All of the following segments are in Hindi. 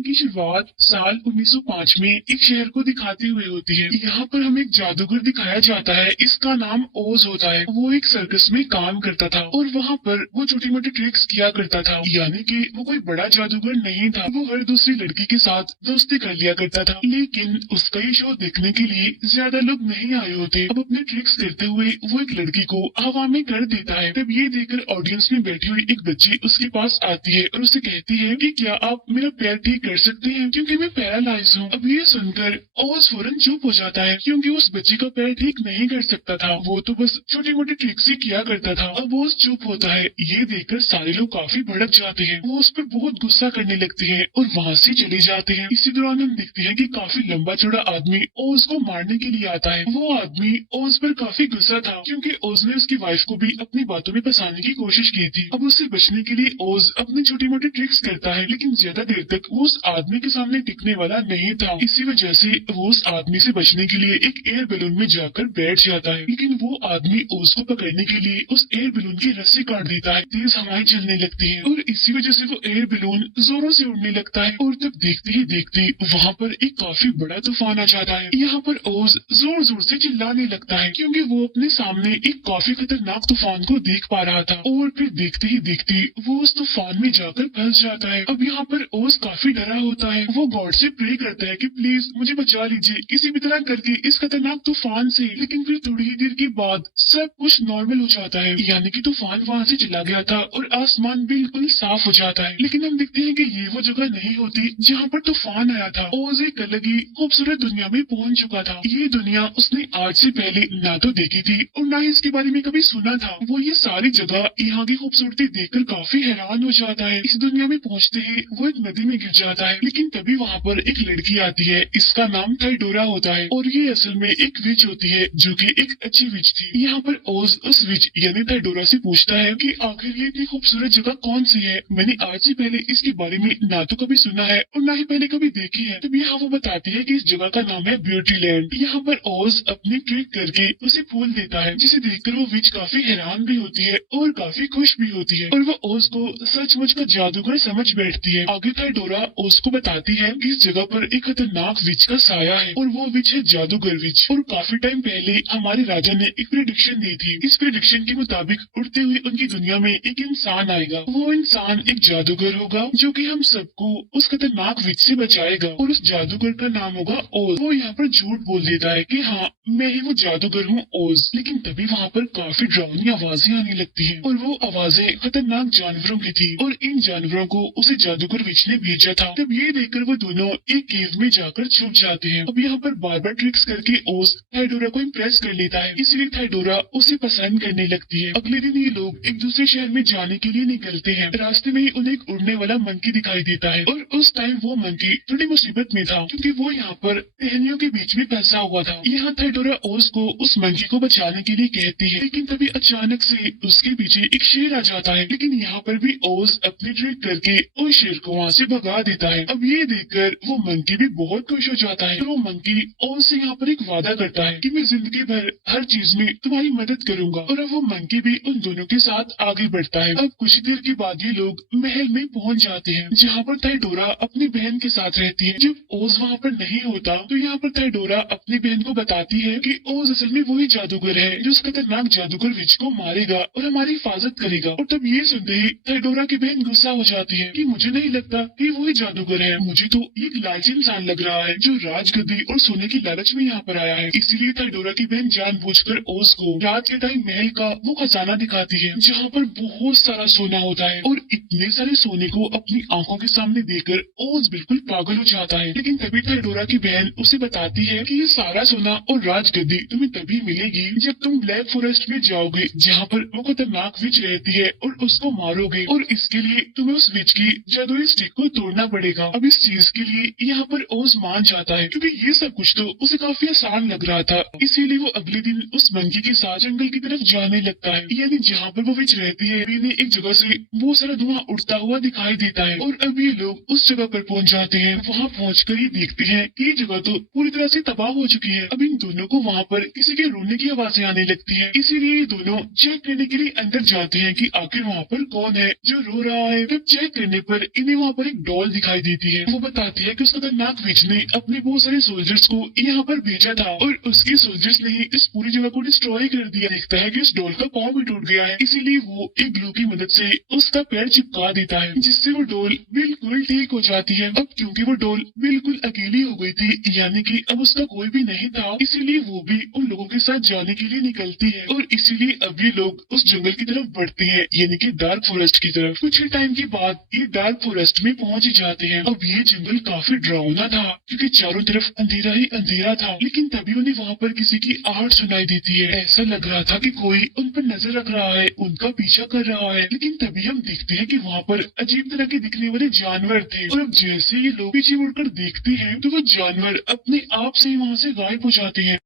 कहानी की शुरुआत साल 1905 में एक शहर को दिखाते हुए होती है। यहाँ पर हमें एक जादूगर दिखाया जाता है, इसका नाम ओज होता है। वो एक सर्कस में काम करता था और वहाँ पर वो छोटी मोटी ट्रिक्स किया करता था, यानी कि वो कोई बड़ा जादूगर नहीं था। वो हर दूसरी लड़की के साथ दोस्ती कर लिया करता था, लेकिन उसका ये शो देखने के लिए ज्यादा लोग नहीं आए होते। अब अपने ट्रिक्स करते हुए वो एक लड़की को हवा में कर देता है। तब ये देखकर ऑडियंस में बैठी हुई एक बच्ची उसके पास आती है और उसे कहती है कि क्या आप मेरा पैर ठीक कर सकते हैं, क्योंकि मैं पैरालाइज हूँ। अब ये सुनकर ओज फौरन चुप हो जाता है, क्योंकि उस बच्ची का पैर ठीक नहीं कर सकता था। वो तो बस छोटी मोटी ट्रिक्स ही किया करता था। अब ओज चुप होता है। ये देखकर सारे लोग काफी भड़क जाते हैं। वो उस पर बहुत गुस्सा करने लगते हैं और वहाँ से चले जाते हैं। इसी दौरान हम देखते हैं कि काफी लंबा चौड़ा आदमी ओज को मारने के लिए आता है। वो आदमी ओज पर काफी गुस्सा था, क्योंकि ओज ने उसकी वाइफ को भी अपनी बातों में फंसाने की कोशिश की थी। अब उससे बचने के लिए ओज अपनी छोटी मोटी ट्रिक्स करता है, लेकिन ज्यादा देर तक वो उस आदमी के सामने टिकने वाला नहीं था। इसी वजह से वो उस आदमी से बचने के लिए एक एयर बैलून में जाकर बैठ जाता है, लेकिन वो आदमी ओज को पकड़ने के लिए उस एयर बैलून की रस्सी काट देता है। तेज हवाएं चलने लगती है और इसी वजह से वो एयर बैलून जोरों से उड़ने लगता है। और तब देखते ही देखते वहाँ पर एक काफी बड़ा तूफान आ जाता है। यहाँ पर ओज जोर जोर से चिल्लाने लगता है, क्योंकि वो अपने सामने एक काफी खतरनाक तूफान को देख पा रहा था। और फिर देखते ही देखते वो उस तूफान में जाकर फंस जाता है। अब यहाँ पर ओज काफी डरा होता है। वो गॉड से प्रे करता है कि प्लीज मुझे बचा लीजिए किसी भी तरह करके इस खतरनाक तूफान से। लेकिन फिर थोड़ी ही देर के बाद सब कुछ नॉर्मल हो जाता है, यानी कि तूफान वहाँ से चला गया था और आसमान बिल्कुल साफ हो जाता है। लेकिन हम देखते हैं कि ये वो जगह नहीं होती जहाँ पर तूफान आया था। ओज एक अलग ही खूबसूरत दुनिया में पहुंच चुका था। ये दुनिया उसने आज से पहले ना तो देखी थी और ना ही इसके बारे में कभी सुना था। वो ये सारी जगह, यहाँ की खूबसूरती देखकर काफी हैरान हो जाता है। इस दुनिया में पहुंचते ही वो एक नदी में गिर जाता है, लेकिन तभी वहाँ पर एक लड़की आती है। इसका नाम थाइडोरा होता है और ये असल में एक विच होती है, जो कि एक अच्छी विच थी। यहाँ पर ओज उस विच यानी थाइडोरा से पूछता है कि आखिर ये इतनी खूबसूरत जगह कौन सी है। मैंने आज से पहले इसके बारे में ना तो कभी सुना है और ना ही पहले कभी देखी है। तब यहाँ वो बताती है कि इस जगह का नाम है ब्यूटी लैंड। यहाँ पर ओज अपनी ट्रिक करके उसे फूल देता है, जिसे देखकर वो विच काफी हैरान भी होती है और काफी खुश भी होती है और वो ओज को सचमुच का जादूगर समझ बैठती है। आगे थाइडोरा ओज को बताती है कि इस जगह पर एक खतरनाक विच का साया है और वो विच है जादूगर विच। और काफी टाइम पहले हमारे राजा ने एक प्रेडिक्शन दी थी। इस प्रेडिक्शन के मुताबिक उड़ते हुए उनकी दुनिया में एक इंसान आएगा। वो इंसान एक जादूगर होगा जो कि हम सबको उस खतरनाक विच से बचाएगा और उस जादूगर का नाम होगा ओज। वो यहाँ पर झूठ बोल देता है कि हाँ मैं ही वो जादूगर हूँ ओज। लेकिन तभी वहाँ पर काफी डरावनी आवाजें आने लगती हैं और वो आवाजें खतरनाक जानवरों की थी और इन जानवरों को उसे जादूगर विच ने भेजा था। तब ये देखकर वो दोनों एक केव में जाकर छुप जाते हैं। अब यहाँ पर बार बार ट्रिक्स करके ओज थाइडोरा को इम्प्रेस कर लेता है, इसलिए थाइडोरा उसे पसंद करने लगती है। अगले दिन ये लोग एक दूसरे शहर में जाने के लिए निकलते हैं। रास्ते में ही उन्हें एक उड़ने वाला मंकी दिखाई देता है और उस टाइम वो मंकी थोड़ी मुसीबत में था, क्योंकि वो यहाँ पर टहनियों के बीच में फंसा हुआ था। यहाँ थाइडोरा ओज को उस मंकी को बचाने के लिए कहती है, लेकिन तभी अचानक से उसके पीछे एक शेर आ जाता है। लेकिन यहाँ पर भी ओज अपनी ट्रिक करके उस शेर को वहाँ से भगा देता है। अब ये देखकर वो मंकी भी बहुत खुश हो जाता है। तो वो मंकी ओज से यहाँ पर एक वादा करता है कि मैं जिंदगी भर हर चीज में तुम्हारी मदद करूंगा। और अब वो मंकी भी उन दोनों के साथ आगे बढ़ता है। अब कुछ देर के बाद ये लोग महल में पहुँच जाते हैं, जहाँ पर थाइडोरा अपनी बहन के साथ रहती है। जब ओज वहाँ पर नहीं होता तो यहाँ पर थाइडोरा अपनी बहन को बताती है कि ओज असल में वही जादूगर है जो उस खतरनाक जादूगर विच को मारेगा और हमारी हिफाजत करेगा। और तब ये सुनते ही थाइडोरा की बहन गुस्सा हो जाती है कि मुझे नहीं लगता कि वही जादूगर है, मुझे तो एक लालची इंसान लग रहा है जो राजगद्दी और सोने की लालच में यहाँ पर आया है। इसीलिए थाइडोरा की बहन जानबूझकर ओज को रात के टाइम महल का वो खजाना दिखाती है, जहाँ पर बहुत सारा सोना होता है। और इतने सारे सोने को अपनी आंखों के सामने देखकर ओज बिल्कुल पागल हो जाता है। लेकिन तभी थाइडोरा की बहन उसे बताती है कि ये सारा सोना और राजगद्दी तुम्हें तभी मिलेगी जब तुम ब्लैक फॉरेस्ट में जाओगे, जहाँ पर वो खतरनाक विच रहती है और उसको मारोगे। और इसके लिए तुम्हें उस विच की जादुई स्टिक को तोड़ना पड़ेगा। अब इस चीज के लिए यहाँ पर ओज मान जाता है, क्योंकि ये सब कुछ तो उसे काफी आसान लग रहा था। इसीलिए वो अगले दिन उस मंकी के साथ जंगल की तरफ जाने लगता है, यानी जहाँ पर वो विच रहती है। इन्हें एक जगह से बहुत सारा धुआं उड़ता हुआ दिखाई देता है और अब ये लोग उस जगह पर पहुँच जाते हैं। वहाँ पहुँचकर ही देखते हैं कि ये जगह तो पूरी तरह से तबाह हो चुकी है। अब इन दोनों को वहाँ पर किसी के रोने की आवाजें आने लगती है, इसीलिए ये दोनों चेक करने के लिए अंदर जाते हैं कि आखिर वहाँ पर कौन है जो रो रहा है। तब चेक करने पर इन्हें वहाँ पर एक डॉल दिखाई दिखाई देती है। वो बताती है कि उस खतरनाक विच ने अपने बहुत सारे सोल्जर्स को यहाँ पर भेजा था और उसके सोल्जर्स ने ही इस पूरी जगह को डिस्ट्रॉय कर दिया। देखता है कि उस डॉल का पाँव भी टूट गया है, इसीलिए वो एक ग्लू की मदद से उसका पैर चिपका देता है, जिससे वो डॉल बिल्कुल ठीक हो जाती है। अब क्योंकि वो डॉल बिल्कुल अकेली हो गई थी, यानी कि अब उसका कोई भी नहीं था, इसीलिए वो भी उन लोगों के साथ जाने के लिए निकलती है और इसीलिए अब ये लोग उस जंगल की तरफ बढ़ते हैं, यानी कि डार्क फॉरेस्ट की तरफ। कुछ ही टाइम के बाद ये डार्क फॉरेस्ट में पहुंच जाते हैं। अब ये जंगल काफी डरावना था क्योंकि चारों तरफ अंधेरा ही अंधेरा था, लेकिन तभी उन्हें वहाँ पर किसी की आहट सुनाई देती है। ऐसा लग रहा था कि कोई उन पर नजर रख रहा है, उनका पीछा कर रहा है, लेकिन तभी हम देखते हैं कि वहाँ पर अजीब तरह के दिखने वाले जानवर थे और अब जैसे ये लोग पीछे मुड़कर देखते हैं तो वो जानवर अपने आप से वहाँ से गायब हो जाते हैं।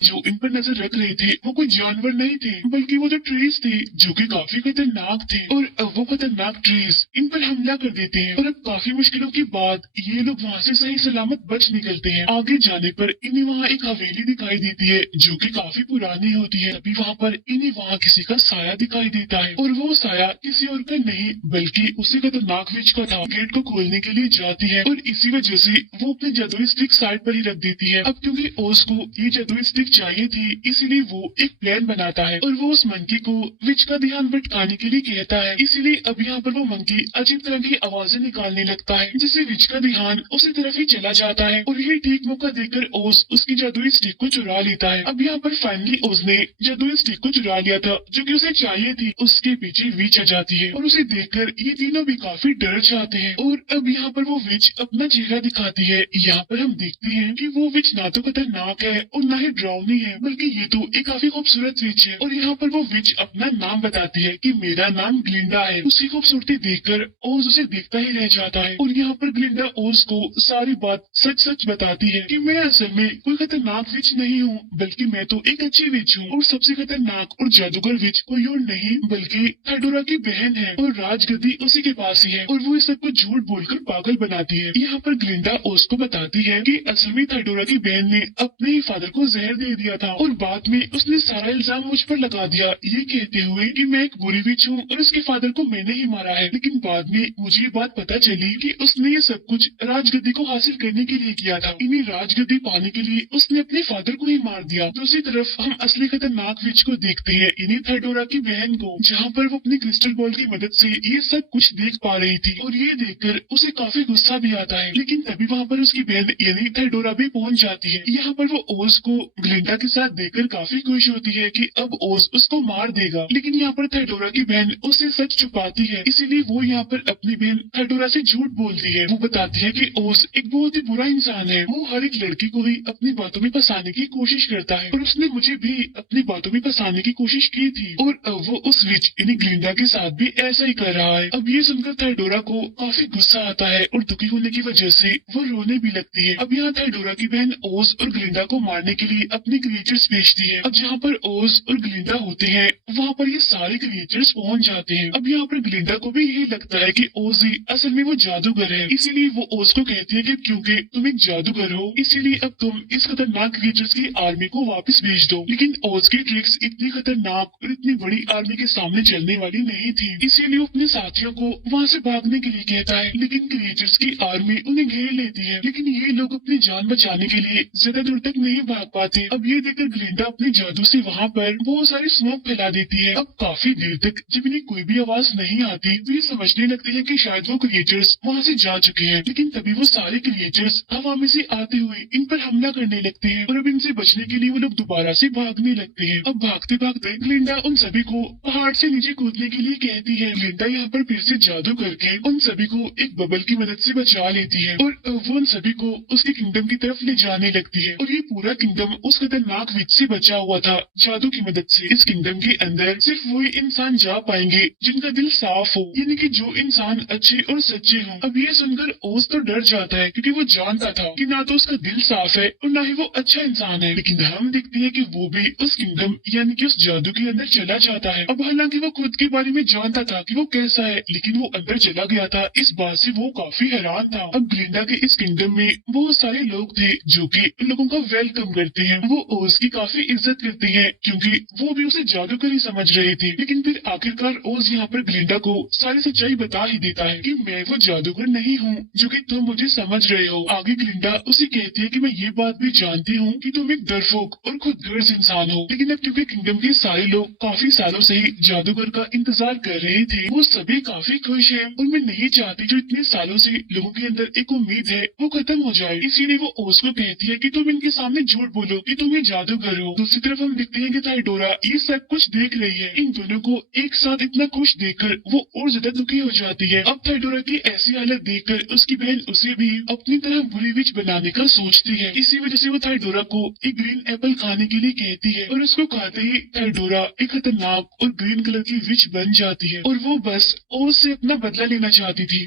जो इन पर नजर रख रहे थे वो कोई जानवर नहीं थे, बल्कि वो जो ट्रीज थे जो कि काफी खतरनाक थे और अब वो खतरनाक ट्रीज इन पर हमला कर देते हैं और अब काफी मुश्किलों के बाद ये लोग वहाँ से सही सलामत बच निकलते हैं। आगे जाने पर इन्हें वहाँ एक हवेली दिखाई देती है जो कि काफी पुरानी होती है। तभी वहाँ पर इन्हें वहाँ किसी का साया दिखाई देता है और वो साया किसी और का नहीं बल्कि उसी खतरनाक विच का था। गेट को खोलने के लिए जाती है और इसी वजह से वो अपनी जादुई स्टिक साइड पर ही रख देती है। अब क्योंकि ओज को ये जादुई स्टिक चाहिए थी, इसीलिए वो एक प्लान बनाता है और वो उस मंकी को विच का ध्यान भटकाने के लिए कहता है। इसीलिए अब यहाँ पर वो मंकी अजीब तरह की आवाजें निकालने लगता है, जिससे विच का ध्यान उसी तरफ ही चला जाता है और ये ठीक मौका देखकर ओज उसकी जादुई स्टिक को चुरा लेता है। अब यहाँ पर फाइनली ओज ने जादुई स्टिक को चुरा लिया था जो कि उसे चाहिए थी। उसके पीछे विच आ जाती है और उसे देखकर ये तीनों भी काफी डर जाते हैं और अब यहाँ पर वो विच अपना चेहरा दिखाती है। यहाँ पर हम देखते हैं कि वो विच ना तो खतरनाक है और ना ही डरावनी है, बल्कि ये तो एक काफी खूबसूरत विच है। और यहाँ पर वो विच अपना नाम बताती है कि मेरा नाम ग्लिंडा है। उसकी खूबसूरती देखकर ओज उसे देखता ही रह जाता है और यहाँ पर ग्लिंडा ओज को सारी बात सच सच बताती है कि मैं असल में कोई खतरनाक विच नहीं हूँ, बल्कि मैं तो एक अच्छी विच हूँ और सबसे खतरनाक और जादूगर विच कोई और नहीं बल्कि थेडोरा की बहन है और राजगद्दी उसी के पास ही है और वो इस सबको झूठ बोलकर पागल बनाती है। यहाँ पर ग्लिंडा ओज को बताती है कि असल में थेडोरा की बहन ने अपने ही फादर को जहर दे दिया था और बाद में उसने सारा इल्जाम मुझ पर लगा दिया, ये कहते हुए कि मैं एक बुरी विच हूँ और उसके फादर को मैंने ही मारा है। लेकिन बाद में मुझे ये बात पता चली कि उसने ये सब कुछ राजगद्दी को हासिल करने के लिए किया था। इन्हीं राजगद्दी पाने के लिए उसने अपने फादर को ही मार दिया। दूसरी तरफ हम असली खतरनाक विच को देखते हैं, इन्हीं थेडोरा की बहन को, जहाँ पर वो अपनी क्रिस्टल बॉल की मदद से ये सब कुछ देख पा रही थी और ये देखकर उसे काफी गुस्सा भी आता है। लेकिन तभी वहाँ पर उसकी बहन यानी थेडोरा भी पहुंच जाती है। यहाँ पर वो ओज को ग्लिंडा के साथ देखकर काफी खुश होती है कि अब ओज उसको मार देगा, लेकिन यहाँ पर थेडोरा की बहन उससे सच छुपाती है, इसीलिए वो यहाँ पर अपनी बहन थेडोरा से झूठ बोलती है। वो बताती है कि ओज एक बहुत ही बुरा इंसान है, वो हर एक लड़की को ही अपनी बातों में फंसाने की कोशिश करता है और उसने मुझे भी अपनी बातों में फंसाने की कोशिश की थी और अब वो उस विच यानी ग्लिंडा के साथ भी ऐसा ही कर रहा है। अब ये सुनकर थेडोरा को काफी गुस्सा आता है और दुखी होने की वजह से वो रोने भी लगती है। अब यहाँ थेडोरा की बहन ओज और ग्लिंडा को मारने के लिए अपनी क्रिएचर्स भेजती है। अब जहाँ पर ओज और ग्लिंडा होते हैं वहाँ पर ये सारे क्रिएचर्स पहुँच जाते हैं। अब यहाँ पर ग्लिंडा को भी यही लगता है कि ओज ही असल में वो जादूगर है, इसीलिए वो ओज को कहती है कि क्योंकि तुम एक जादूगर हो इसीलिए अब तुम इस खतरनाक क्रिएचर्स की आर्मी को वापस भेज दो। लेकिन ओज की ट्रिक्स इतनी खतरनाक और इतनी बड़ी आर्मी के सामने चलने वाली नहीं थी, इसीलिए वो अपने साथियों को वहाँ से भागने के लिए कहता है। लेकिन क्रिएचर्स की आर्मी उन्हें घेर लेती है, लेकिन ये लोग अपनी जान बचाने के लिए ज्यादा दूर तक नहीं भाग पाते। अब ये देखकर ग्लिंडा अपने जादू से वहाँ पर बहुत सारी स्मोक फैला देती है। अब काफी देर तक जब इन्हें कोई भी आवाज नहीं आती तो ये समझने लगते हैं कि शायद वो क्रिएचर्स वहाँ से जा चुके हैं, लेकिन तभी वो सारे क्रिएचर्स हवा में से आते हुए इन पर हमला करने लगते हैं और अब इनसे बचने के लिए वो लोग दोबारा से भागने लगते हैं। अब भागते भागते ग्लिंडा उन सभी को पहाड़ से नीचे कूदने के लिए कहती है। ग्लिंडा यहाँ पर फिर से जादू करके उन सभी को एक बबल की मदद से बचा लेती है और वो उन सभी को उसके किंगडम की तरफ ले जाने लगती है और ये पूरा किंगडम उस खतरनाक विच से बचा हुआ था जादू की मदद से। इस किंगडम के अंदर सिर्फ वही इंसान जा पाएंगे जिनका दिल साफ हो, यानी कि जो इंसान अच्छे और सच्चे हों। अब ये सुनकर ओज तो डर जाता है क्योंकि वो जानता था कि ना तो उसका दिल साफ है और ना ही वो अच्छा इंसान है। लेकिन हम देखते हैं कि वो भी उस किंगडम यानी कि उस जादू के अंदर चला जाता है। अब हालांकि वो खुद के बारे में जानता था कि वो कैसा है, लेकिन वो अंदर चला गया था, इस बात से वो काफी हैरान था। अब ग्लिंडा के इस किंगडम में बहुत सारे लोग थे जो कि उन लोगों का वेलकम करते हैं। वो ओज की काफी इज्जत करती है क्योंकि वो भी उसे जादूगर ही समझ रही थी। लेकिन फिर आखिरकार ओज यहाँ पर ग्लिंडा को सारी सच्चाई बता ही देता है कि मैं वो जादूगर नहीं हूँ जो कि तुम मुझे समझ रहे हो। आगे ग्लिंडा उसे कहती है कि मैं ये बात भी जानती हूँ कि तुम एक डरपोक और खुदगर्ज इंसान हो, लेकिन अब क्योंकि किंगडम के सारे लोग काफी सालों से ही जादूगर का इंतजार कर रहे थे, वो सभी काफी खुश है और मैं नहीं चाहती जो इतने सालों से लोगों के अंदर एक उम्मीद है वो खत्म हो जाए। इसीलिए वो ओज को कहती है कि तुम इनके सामने झूठ बोलो कि तुम ये जादूगर हो। दूसरी तरफ हम देखते हैं कि थाइडोरा ये सब कुछ देख रही है। इन दोनों को एक साथ इतना खुश देखकर वो और ज्यादा दुखी हो जाती है। अब थाइडोरा की ऐसी हालत देखकर उसकी बहन उसे भी अपनी तरह बुरी विच बनाने का सोचती है। इसी वजह से वो थाइडोरा को एक ग्रीन एप्पल खाने के लिए कहती है और उसको खाते ही थाइडोरा एक खतरनाक और ग्रीन कलर की विच बन जाती है और वो बस ओज से अपना बदला लेना चाहती थी।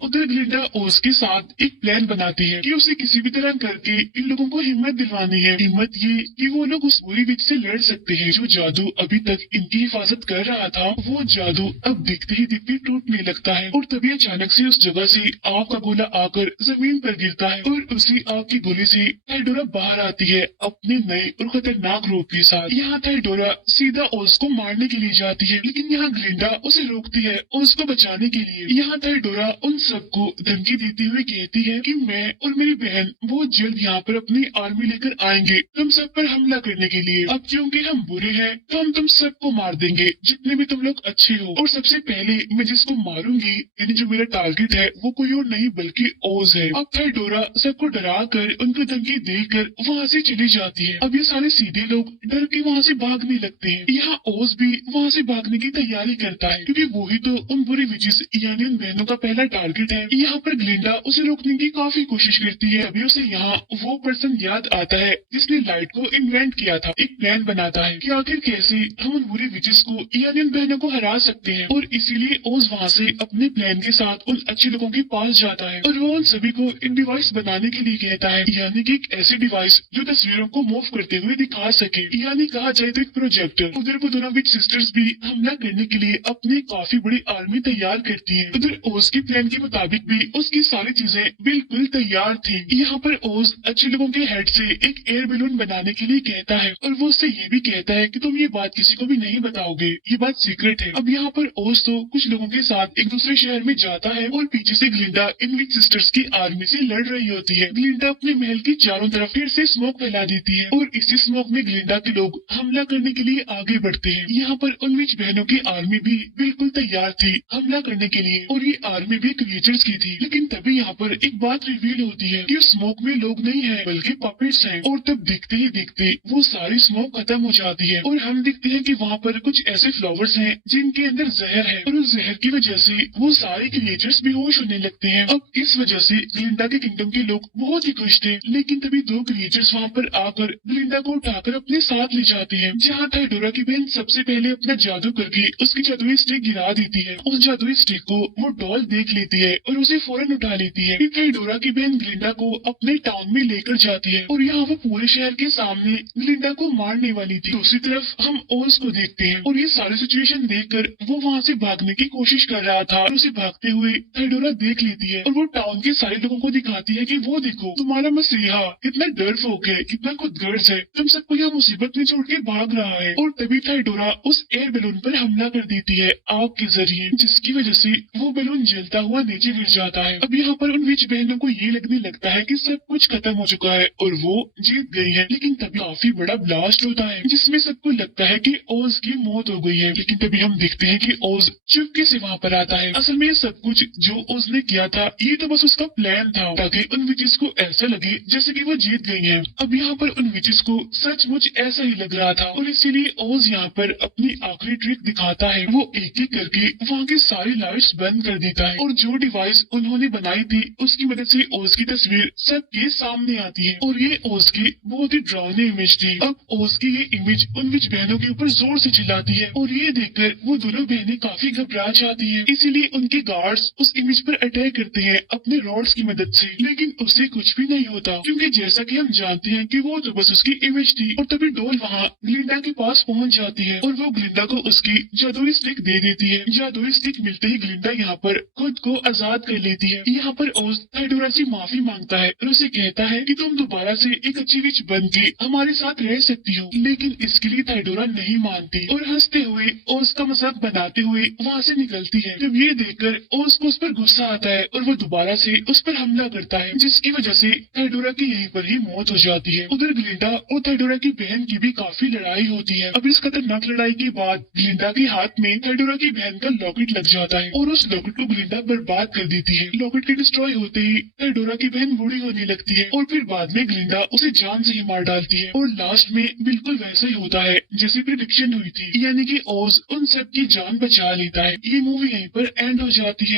उधर ग्लिंडा ओज के साथ एक प्लान बनाती है कि उसे किसी भी तरह करके इन लोगों को हिम्मत दिलवानी है। हिम्मत ये कि वो लोग उस बुरी विच से लड़ सकते हैं। जो जादू अभी तक इनकी हिफाजत कर रहा था वो जादू अब दिखते ही दिखते टूटने लगता है और तभी अचानक से उस जगह से आग का गोला आकर जमीन पर गिरता है और उसी आग की गोली से थाइडोरा बाहर आती है अपने नए और खतरनाक रूप के साथ। यहाँ थाइडोरा सीधा ओज को मारने के लिए जाती है, लेकिन यहाँ ग्लिंडा उसे रोकती है ओज को बचाने के लिए। यहाँ थाइडोरा उन सबको धमकी देते हुए कहती है कि मैं और मेरी बहन बहुत जल्द यहाँ पर अपनी आर्मी लेकर आएंगे तुम सब पर हमला करने के लिए। अब क्योंकि हम बुरे हैं तो हम तुम सबको मार देंगे जितने भी तुम लोग अच्छे हो। और सबसे पहले मैं जिसको मारूंगी यानी जो मेरा टारगेट है वो कोई और नहीं बल्कि ओज है। अब थाइडोरा सबको डरा कर उनको धमकी देकर वहाँ से चली जाती है। अब ये सारे सीधे लोग डर के वहाँ से भागने लगते हैं। यहाँ ओज भी वहाँ से भागने की तैयारी करता है क्योंकि वो ही तो उन बुरी विचेस यानी उन बहनों का पहला टारगेट है। यहाँ पर ग्लिंडा उसे रोकने की काफी कोशिश करती है। अभी उसे यहाँ वो पर्सन याद आता है जिसने लाइट को इन्वेंट किया था। एक प्लान बनाता है कि आखिर कैसे हम उन बुरी विचेस को यानी उन बहनों को हरा सकते हैं और इसीलिए ओज वहाँ से अपने प्लान के साथ उन अच्छे लोगों के पास जाता है और वो उन सभी को एक डिवाइस बनाने के लिए कहता है, यानी कि एक ऐसी डिवाइस जो तस्वीरों को मूव करते हुए दिखा सके, यानी कहा जाए तो एक प्रोजेक्टर। उधर वो दोनों विच सिस्टर्स भी हमला करने के लिए अपनी काफी बड़ी आर्मी तैयार करती है। उधर ओज के प्लान के मुताबिक भी उसकी सारी चीजें बिल्कुल तैयार थी। यहाँ पर ओज अच्छे लोगों के हेड से एक एयर बैलून बनाने के लिए कहता है और वो उससे ये भी कहता है कि तुम ये बात किसी को भी नहीं बताओगे, ये बात सीक्रेट है। अब यहाँ पर ओज तो कुछ लोगों के साथ एक दूसरे शहर में जाता है और पीछे से ग्लिंडा इन विच सिस्टर्स की आर्मी से लड़ रही होती है। ग्लिंडा अपने महल के चारों तरफ फिर से स्मोक फैला देती है और इसी स्मोक में ग्लिंडा के लोग हमला करने के लिए आगे बढ़ते हैं। यहाँ पर उन विच बहनों की आर्मी भी बिल्कुल तैयार थी हमला करने के लिए और ये आर्मी भी क्रिएचर्स की थी। लेकिन तभी यहाँ पर एक बात रिवील होती है कि स्मोक में लोग नहीं है बल्कि पपेट्स हैं और तब देखते ही देखते वो सारी स्मोक खत्म हो जाती है और हम देखते हैं कि वहाँ पर कुछ ऐसे फ्लावर्स हैं जिनके अंदर जहर है और उस जहर की वजह से वो सारे क्रिएचर्स बेहोश होने लगते हैं। अब इस वजह से ग्लिंडा के किंगडम के लोग बहुत ही खुश थे, लेकिन तभी दो क्रिएचर्स वहाँ पर आकर ग्लिंडा को उठाकर अपने साथ ले जाते हैं। जहाँ थाइडोरा की बहन सबसे पहले अपना जादू करके उसकी जादुई स्टिक गिरा देती है। उस जादुई स्टिक को वो डॉल देख लेती है और उसे फौरन उठा लेती है। फिर थाइडोरा की बहन ग्लिंडा को अपने टाउन में लेकर जाती है और यहाँ वो पूरे शहर के सामने ग्लिंडा को मारने वाली थी। दूसरी तरफ हम ओज को देखते हैं और ये सारी सिचुएशन देखकर वो वहाँ से भागने की कोशिश कर रहा था और उसे भागते हुए थाइडोरा देख लेती है और वो टाउन के सारे लोगों को दिखाती है कि वो देखो तुम्हारा मसीहा कितना डरपोक है, कितना खुदगर्ज है, तुम सबको यहाँ मुसीबत में छोड़ के भाग रहा है। और तभी थाइडोरा उस एयर बैलून पर हमला कर देती है आग के जरिए, जिसकी वजह से वो बैलून जलता हुआ नीचे गिर जाता है। अब यहाँ पर उन विच बहनों को ये लगने लगता है कि सब कुछ खत्म हो चुका है और वो जीत गई है। लेकिन तभी काफी बड़ा ब्लास्ट होता है जिसमें सबको लगता है कि ओज की मौत हो गई है। लेकिन तभी हम देखते हैं कि ओज चुपके से वहाँ पर आता है। असल में ये सब कुछ जो ओज ने किया था ये तो बस उसका प्लान था ताकि उन विचेस को ऐसा लगे जैसे कि वो जीत गई है। अब यहाँ पर उन विचेस को सचमुच ऐसा ही लग रहा था और इसीलिए ओज यहाँ पर अपनी आखिरी ट्रिक दिखाता है। वो एक एक करके वहाँ की सारी लाइट्स बंद कर देता है और जो डिवाइस उन्होंने बनाई थी उसकी मदद से ओज की तस्वीर सबके सामने आती है और ये ओज की बहुत ही डरावनी इमेज थी। अब ओज की ये इमेज उन विच बहनों के ऊपर जोर से चिल्लाती है और ये देखकर वो दोनों बहनें काफी घबरा जाती हैं। इसीलिए उनके गार्ड्स उस इमेज पर अटैक करते हैं अपने रॉड्स की मदद से, लेकिन उससे कुछ भी नहीं होता क्योंकि जैसा कि हम जानते हैं कि वो तो बस उसकी इमेज थी। और तभी डोल वहाँ ग्लिंडा के पास पहुँच जाती है और वो ग्लिंडा को उसकी जादुई स्टिक दे देती है। जादुई स्टिक मिलते ही ग्लिंडा यहाँ पर खुद को आजाद कर लेती है। यहाँ पर ओज थाइडोरा से माफी मांगता है और उसे कहता है कि तुम दोबारा से एक अच्छी विच बन के हमारे साथ रह सकती हो, लेकिन इसके लिए थाइडोरा नहीं मानती और हंसते हुए ओज का मजाक बनाते हुए वहाँ से निकलती है। जब ये देखकर ओज को उस पर गुस्सा आता है और वो दोबारा से उस पर हमला करता है, जिसकी वजह से थाइडोरा की यहीं पर ही मौत हो जाती है। उधर ग्लिंडा और थाइडोरा की बहन की भी काफी लड़ाई होती है। अब इस खतरनाक लड़ाई के बाद ग्लिंडा के हाथ में थाइडोरा की बहन का लॉकेट लग जाता है और उस लॉकेट को ग्लिंडा बर्बाद कर देती है। लॉकेट के डिस्ट्रॉय होते ही थाइडोरा की बहन बूढ़ी होने लगती है और फिर बाद में ग्लिंडा उसे जान से ही मार डालती है और लास्ट में बिल्कुल वैसा ही होता है जैसे प्रिडिक्शन हुई थी, यानी कि ओज उन सब की जान बचा लेता है। ये मूवी यहीं पर एंड हो जाती है।